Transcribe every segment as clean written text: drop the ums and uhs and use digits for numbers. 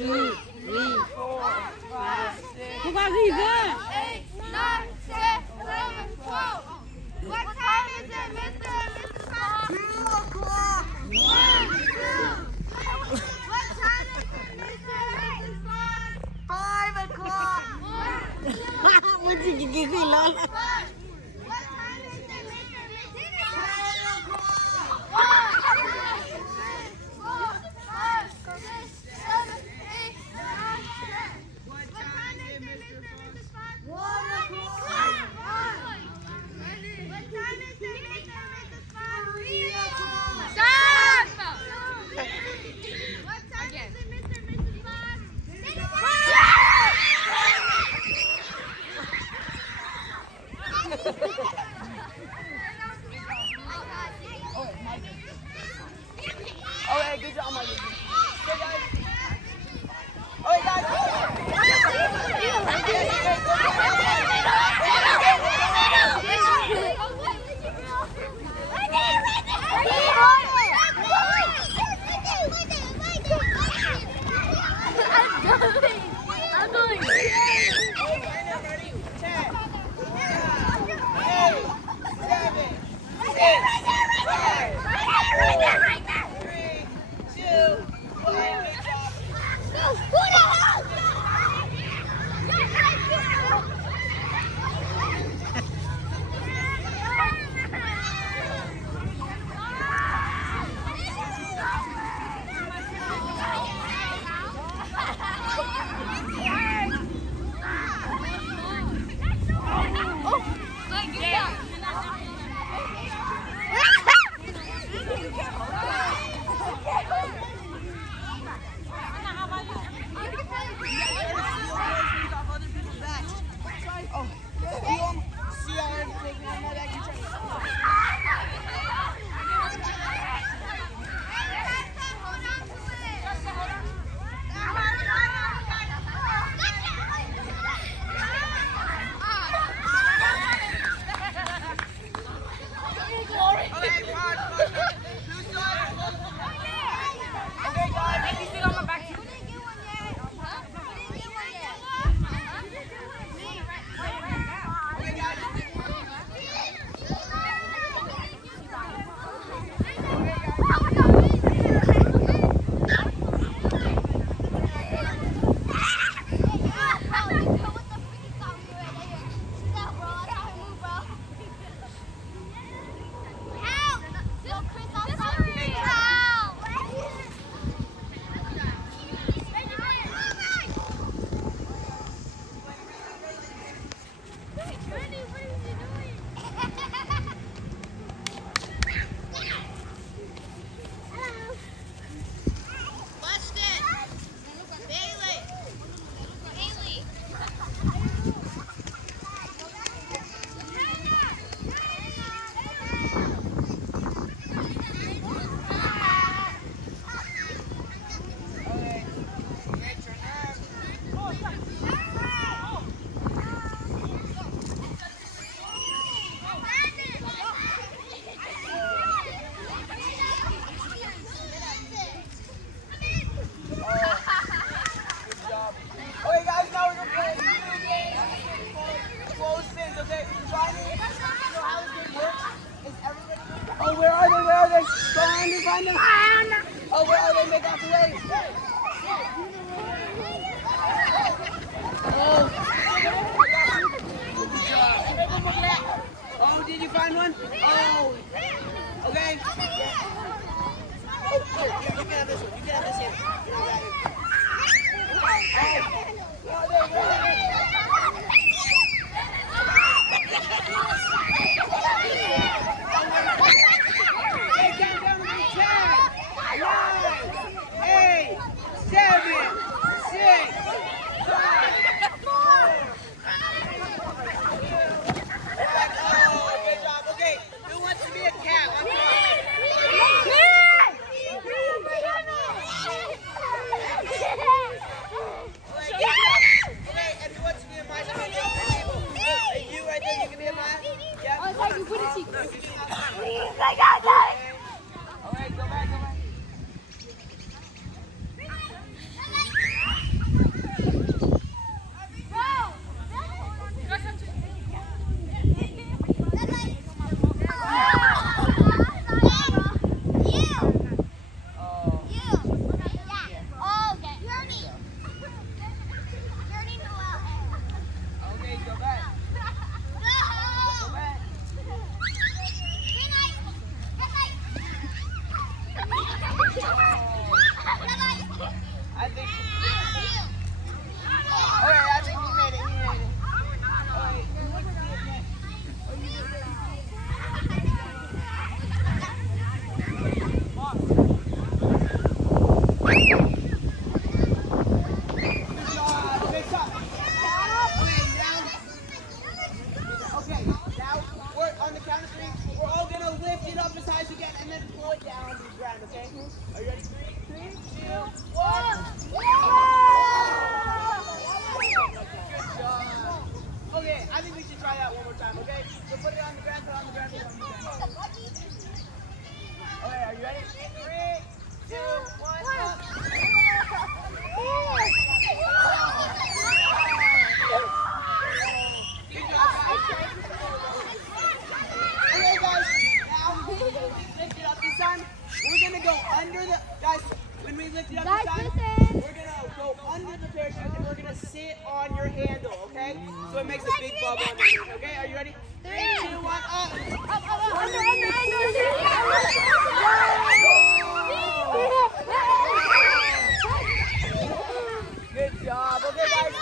2, 3, 4, 5, 6. Who got these gun? 8, 9, 10, 11, 12. What time is it, Mr. and Mrs. Fox? 2 o'clock. 1, 2. What time is it, Mr. and Mrs. Fox? 5 o'clock. 1, 2. มันจะกินกี่ขึ้นแล้ว What time is it, Mr. and Mrs. Fox? 10 o'clock. 1, 2, 3, 4, 5, 6, 7, 8, 9, 10. What time is it, Mr. and Mrs. Fox? always lift it up Guys, this time. listen. We're gonna go under the parachute and we're gonna sit on your handle, okay? So it makes a big bubble underneath, okay? Are you ready? 3, 2, 1, up! Good job. Okay, guys.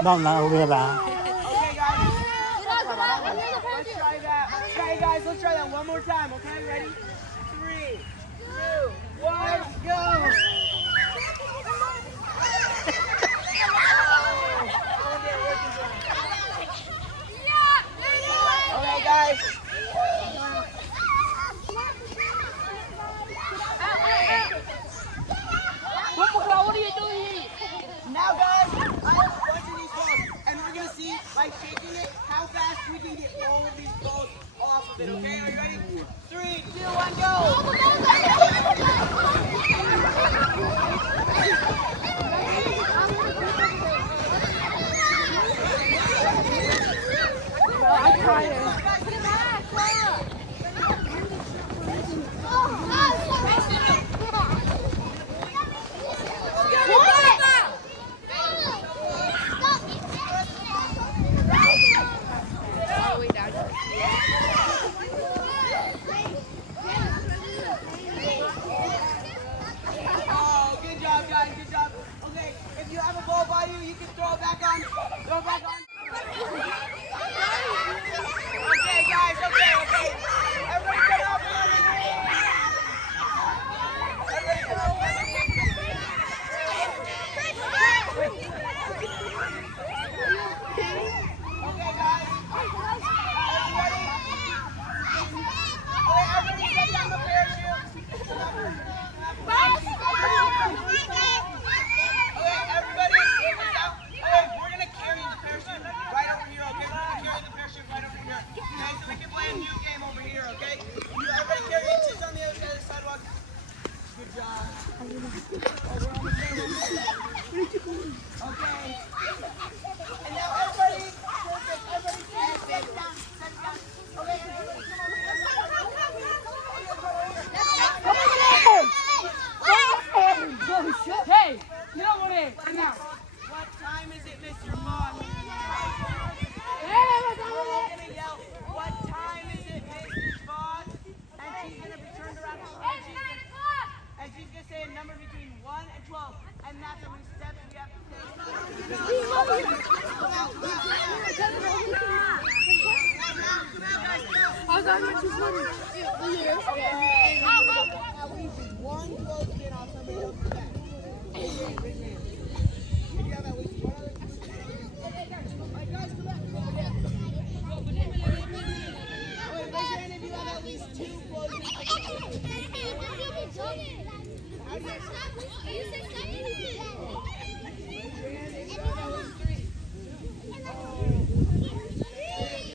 Don't know where about. Okay, guys. Let's try that. Okay, guys, let's try that one more time, okay? Ready? 3, 2, 1, go! Okay, guys. What are you doing? Now, guys, I have a bunch of these balls, and we're gonna see by shaking it how fast we can get all of these balls off of it. Okay, are you ready? 3, 2, 1, go! I'm trying. Oh, good job, guys, good job. Okay, if you have a ball by you, you can throw it back on. Throw it back on. Okay, guys, okay. Everybody get up. Everybody get up. Okay, guys. Are you ready? Okay, everybody set down the parachute. Okay, everybody, we're gonna carry the parachute right over here, okay? We're gonna carry the parachute right over here. Okay, so we can play a new game over here, okay? Everybody carry it, sit on the other side of the sidewalk. Good job. Oh, we're almost there. Okay. And now everybody, perfect, everybody sit down, sit down. Okay, everybody come over here. Hey, get over there right now. What time is it, Mr. Moss? We're all gonna yell, what time is it, Mrs. Moss? And she's gonna be turned around and she's gonna say a number between 1 and 12. And that's how many steps we have to take. At least one close hit on somebody else's back.